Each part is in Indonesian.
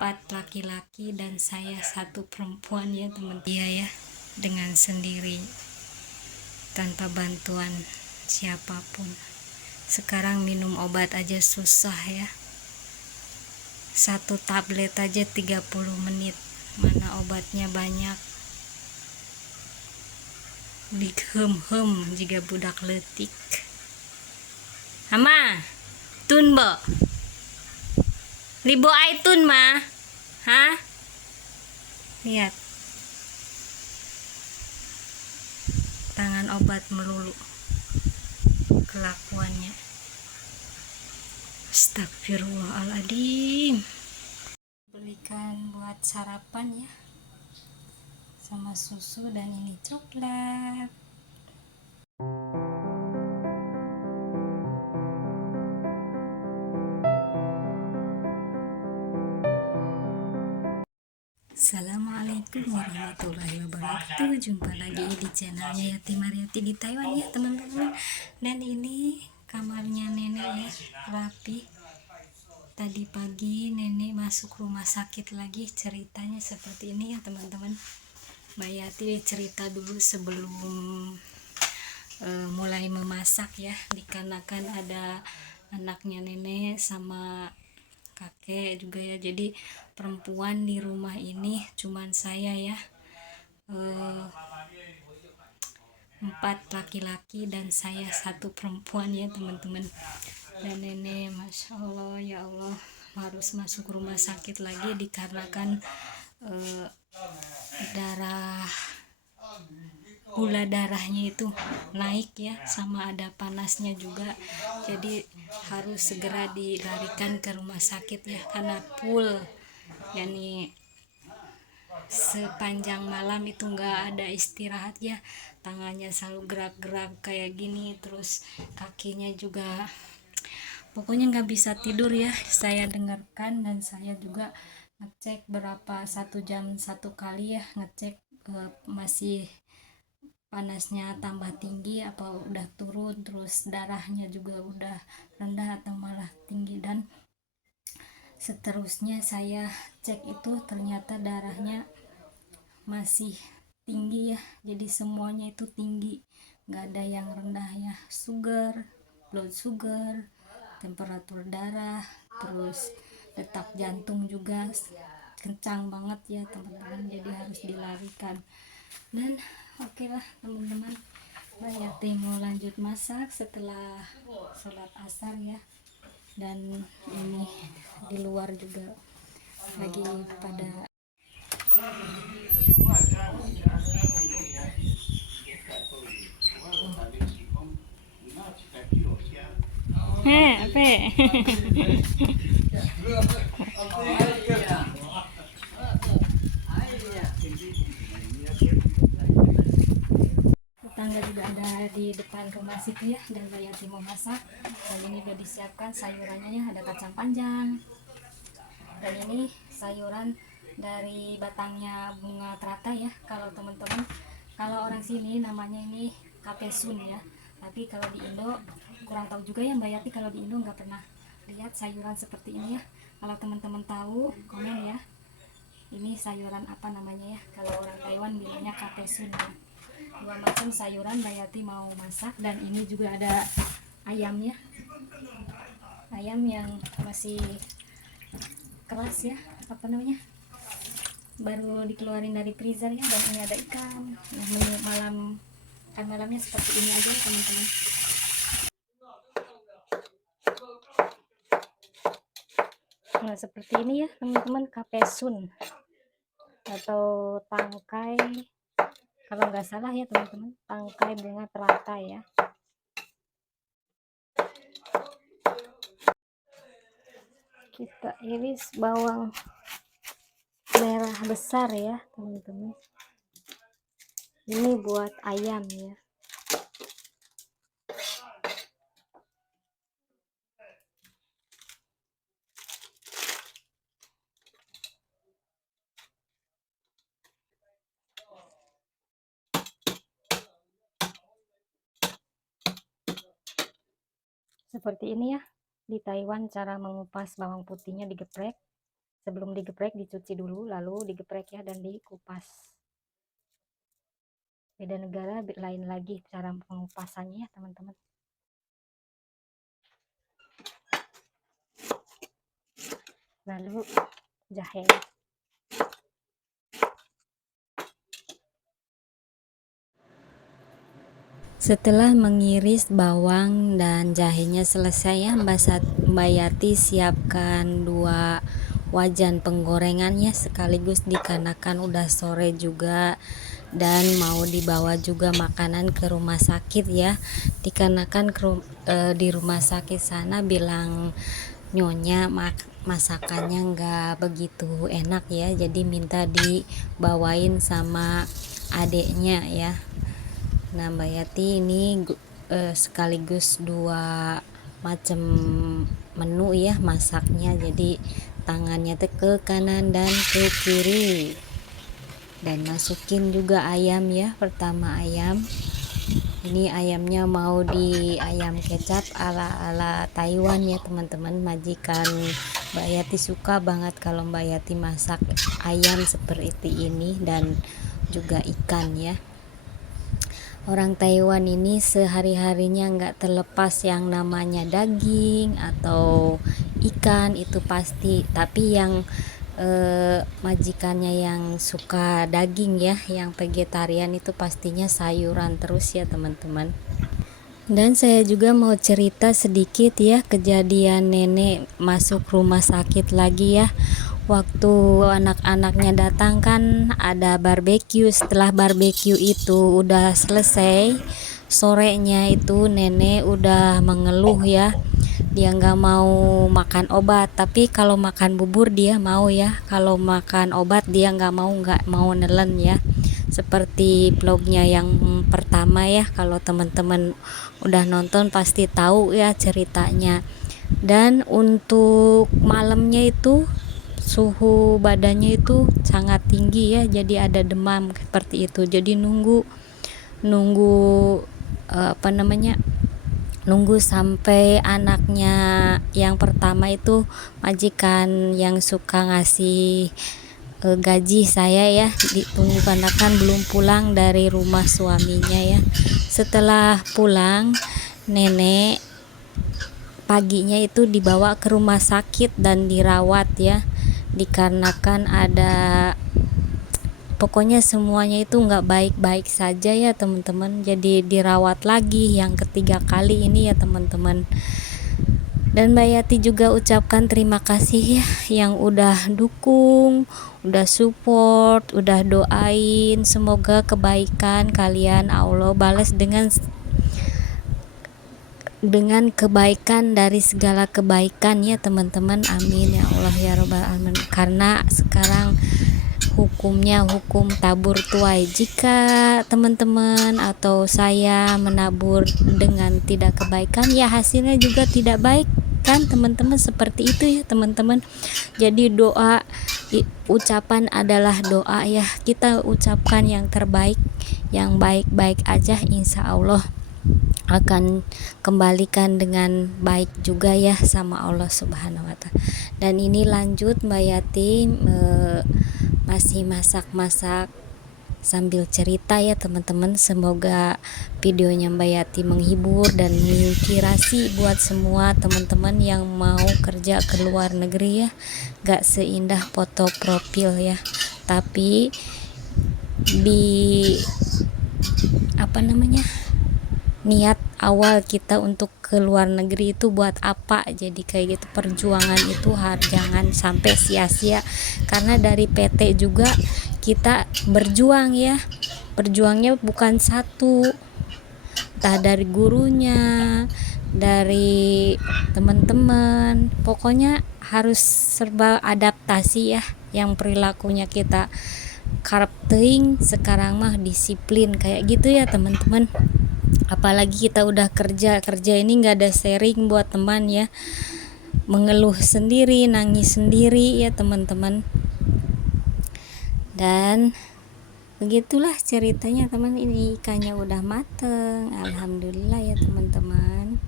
4 laki-laki dan saya 1 perempuan ya teman. Iya ya, dengan sendiri tanpa bantuan siapapun. Sekarang minum obat aja susah ya, 1 tablet aja 30 menit, mana obatnya banyak. Dighem-hem jika budak letik. Hama tun bo libo aitun mah, hah? Lihat, tangan obat melulu kelakuannya. Astagfirullahaladzim. Belikan buat sarapan ya, sama susu, dan ini coklat. Assalamualaikum warahmatullahi wabarakatuh. Jumpa lagi di channelnya Yati Mariati di Taiwan ya teman-teman. Dan ini kamarnya nenek ya, rapi. Tadi pagi nenek masuk rumah sakit lagi. Ceritanya seperti ini ya teman-teman. Mbak Yati cerita dulu sebelum mulai memasak ya, dikarenakan ada anaknya nenek sama kakek juga ya, jadi perempuan di rumah ini cuman saya ya, 4 laki-laki dan saya 1 perempuan ya teman-teman. Dan nenek masya Allah ya Allah harus masuk rumah sakit lagi dikarenakan gula darahnya itu naik ya, sama ada panasnya juga, jadi harus segera dilarikan ke rumah sakit ya, karena full yani sepanjang malam itu nggak ada istirahat ya, tangannya selalu gerak-gerak kayak gini, terus kakinya juga pokoknya nggak bisa tidur ya. Saya dengarkan dan saya juga ngecek berapa 1 jam 1 kali ya, ngecek masih panasnya tambah tinggi apa udah turun, terus darahnya juga udah rendah atau malah tinggi. Dan seterusnya saya cek itu ternyata darahnya masih tinggi ya, jadi semuanya itu tinggi, nggak ada yang rendah ya. Blood sugar, temperatur darah, terus detak jantung juga kencang banget ya teman-teman, jadi harus dilarikan. Dan oke lah teman-teman, Mbak Yati mau lanjut masak setelah sholat asar ya. Dan ini di luar juga lagi pada apa tetangga juga ada di depan rumah situ ya. Dan Mbak Yati mau masak, dan ini udah disiapkan sayurannya ya, ada kacang panjang, dan ini sayuran dari batangnya bunga teratai ya. Kalau teman-teman, kalau orang sini namanya ini kapesun ya, tapi kalau di Indo kurang tahu juga ya Mbak Yati, kalau di Indo nggak pernah lihat sayuran seperti ini ya. Kalau teman-teman tahu komen ya, ini sayuran apa namanya ya. Kalau orang Taiwan bilangnya kapesun ya. 2 macam sayuran Mbak Yati mau masak. Dan ini juga ada ayamnya, ayam yang masih keras ya, apa namanya, baru dikeluarin dari freezer ya. Dan ini ada ikan. Nah, menu malamnya seperti ini aja ya teman-teman. Nah seperti ini ya teman-teman, kapesun atau tangkai kalau nggak salah ya teman-teman, tangkai bunga teratai ya. Kita iris bawang merah besar ya teman-teman, ini buat ayam ya. Seperti ini ya di Taiwan cara mengupas bawang putihnya, digeprek Sebelum digeprek dicuci dulu, lalu digeprek ya dan dikupas. Beda negara lain lagi cara pengupasannya ya teman-teman. Lalu jahe. Setelah mengiris bawang dan jahenya selesai ya, Mbak Yati siapkan 2 wajan penggorengannya sekaligus dikarenakan udah sore juga dan mau dibawa juga makanan ke rumah sakit ya. Dikarenakan di rumah sakit sana bilang nyonya masakannya nggak begitu enak ya, jadi minta dibawain sama adeknya ya. Nah Mbak Yati ini sekaligus 2 macam menu ya masaknya, jadi tangannya ke kanan dan ke kiri. Dan masukin juga ayam ya, pertama ayam. Ini ayamnya mau di ayam kecap ala Taiwan ya teman-teman. Majikan Mbak Yati suka banget kalau Mbak Yati masak ayam seperti ini dan juga ikan ya. Orang Taiwan ini sehari-harinya nggak terlepas yang namanya daging atau ikan, itu pasti. Tapi yang majikannya yang suka daging ya, yang vegetarian itu pastinya sayuran terus ya teman-teman. Dan saya juga mau cerita sedikit ya kejadian nenek masuk rumah sakit lagi ya. Waktu anak-anaknya datang kan ada barbeque. Setelah barbeque itu udah selesai, sorenya itu nenek udah mengeluh ya, dia nggak mau makan obat. Tapi kalau makan bubur dia mau ya, kalau makan obat dia nggak mau nelen ya. Seperti vlognya yang pertama ya, kalau teman-teman udah nonton pasti tahu ya ceritanya. Dan untuk malamnya itu suhu badannya itu sangat tinggi ya, jadi ada demam seperti itu. Jadi nunggu nunggu sampai anaknya yang pertama itu, majikan yang suka ngasih gaji saya ya, ditunggu karena kan belum pulang dari rumah suaminya ya. Setelah pulang, nenek paginya itu dibawa ke rumah sakit dan dirawat ya, dikarenakan ada, pokoknya semuanya itu nggak baik-baik saja ya teman-teman. Jadi dirawat lagi yang ketiga kali ini ya teman-teman. Dan Mbak Yati juga ucapkan terima kasih ya yang udah dukung, udah support, udah doain. Semoga kebaikan kalian Allah balas dengan kebaikan dari segala kebaikan ya teman-teman. Amin ya Allah ya Rabbal alamin. Karena sekarang hukumnya hukum tabur tuai. Jika teman-teman atau saya menabur dengan tidak kebaikan ya hasilnya juga tidak baik kan teman-teman, seperti itu ya teman-teman. Jadi doa, ucapan adalah doa ya, kita ucapkan yang terbaik, yang baik-baik aja, insya Allah akan kembalikan dengan baik juga ya sama Allah Subhanahu wa Ta'ala. Dan ini lanjut Mbak Yati masih masak-masak sambil cerita ya teman-teman. Semoga videonya Mbak Yati menghibur dan menginspirasi buat semua teman-teman yang mau kerja ke luar negeri ya. Gak seindah foto profil ya, tapi niat awal kita untuk ke luar negeri itu buat apa, jadi kayak gitu. Perjuangan itu jangan sampai sia-sia, karena dari PT juga kita berjuang ya, berjuangnya bukan satu, entah dari gurunya, dari teman-teman, pokoknya harus serba adaptasi ya, yang perilakunya kita karep teuing sekarang mah disiplin kayak gitu ya teman-teman. Apalagi kita udah kerja ini nggak ada sharing buat teman ya, mengeluh sendiri, nangis sendiri ya teman-teman. Dan begitulah ceritanya teman. Ini ikannya udah mateng, alhamdulillah ya teman-teman.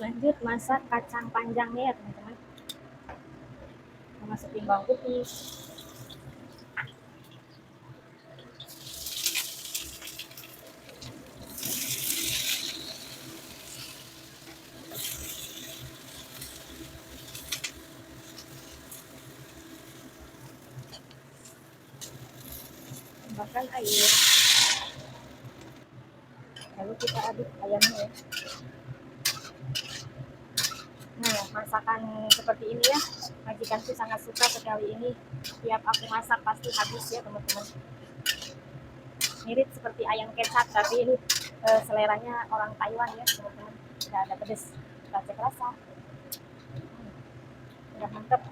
Lanjut masak kacang panjangnya ya teman-teman. masukin bawang putih. Tambahkan air, lalu kita aduk ayamnya ya. Nah, masakan seperti ini ya, majikanku sangat suka sekali ini. Tiap aku masak pasti habis ya teman-teman. Mirip seperti ayam kecap, tapi ini seleranya orang Taiwan ya teman-teman. Tidak ada pedas, kita cek rasa. Udah mantap.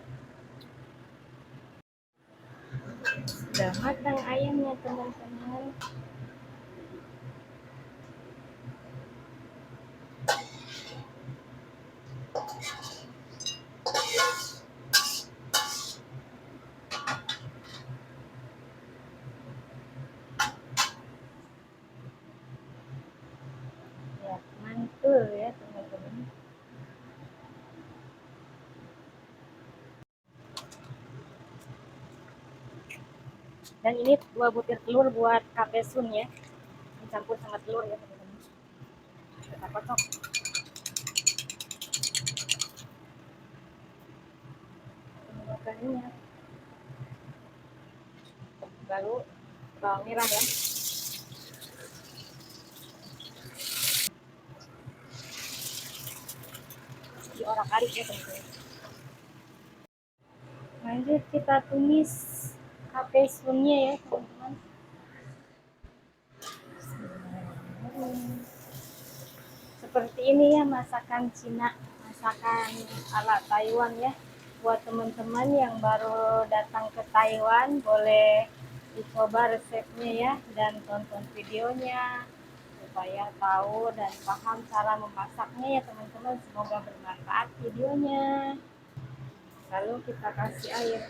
Sudah matang ayamnya teman-teman. Ya, mantul ya teman-teman. Dan ini 2 butir telur buat kapesun ya, dicampur sama telur ya teman-teman. Kita kocok. Tambahkan minyak, lalu bawang merah ya. Diorak-arik ya teman-teman. Lanjut kita tumis kapesunnya ya teman-teman. Seperti ini ya masakan Cina, masakan ala Taiwan ya. Buat teman-teman yang baru datang ke Taiwan, boleh dicoba resepnya ya, dan tonton videonya supaya tahu dan paham cara memasaknya ya teman-teman. Semoga bermanfaat videonya. Lalu kita kasih air.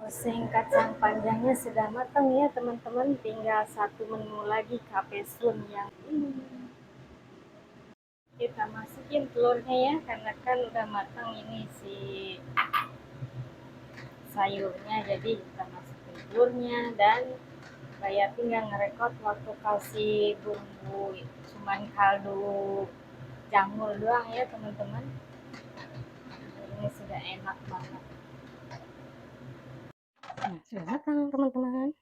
Oseng kacang panjangnya sudah matang ya teman-teman, tinggal 1 menu lagi kapesun yang ini. Kita masukin telurnya ya, karena kan udah matang ini si sayurnya, jadi kita masukin telurnya. Dan kayak tinggal ngerekot waktu kasih bumbu, cuman kaldu jamur doang ya teman-teman. Ini sudah enak banget. Nah, sudah matang teman-teman.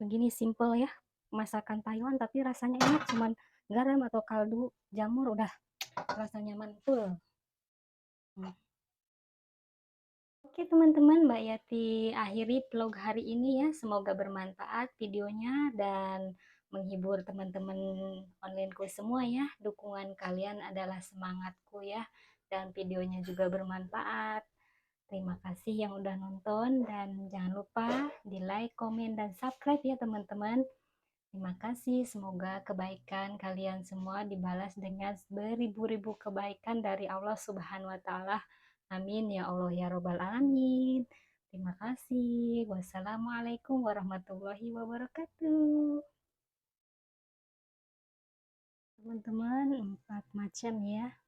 Begini simple ya masakan Taiwan, tapi rasanya enak, cuman garam atau kaldu jamur udah rasanya mantul. Oke teman-teman, Mbak Yati akhiri vlog hari ini ya. Semoga bermanfaat videonya dan menghibur teman-teman onlineku semua ya. Dukungan kalian adalah semangatku ya. Dan videonya juga bermanfaat. Terima kasih yang udah nonton, dan jangan lupa di like, komen, dan subscribe ya teman-teman. Terima kasih, semoga kebaikan kalian semua dibalas dengan beribu-ribu kebaikan dari Allah Subhanahu wa Ta'ala. Amin ya Allah ya Robbal 'Alamin. Terima kasih. Wassalamualaikum warahmatullahi wabarakatuh. Teman-teman, 4 macam ya.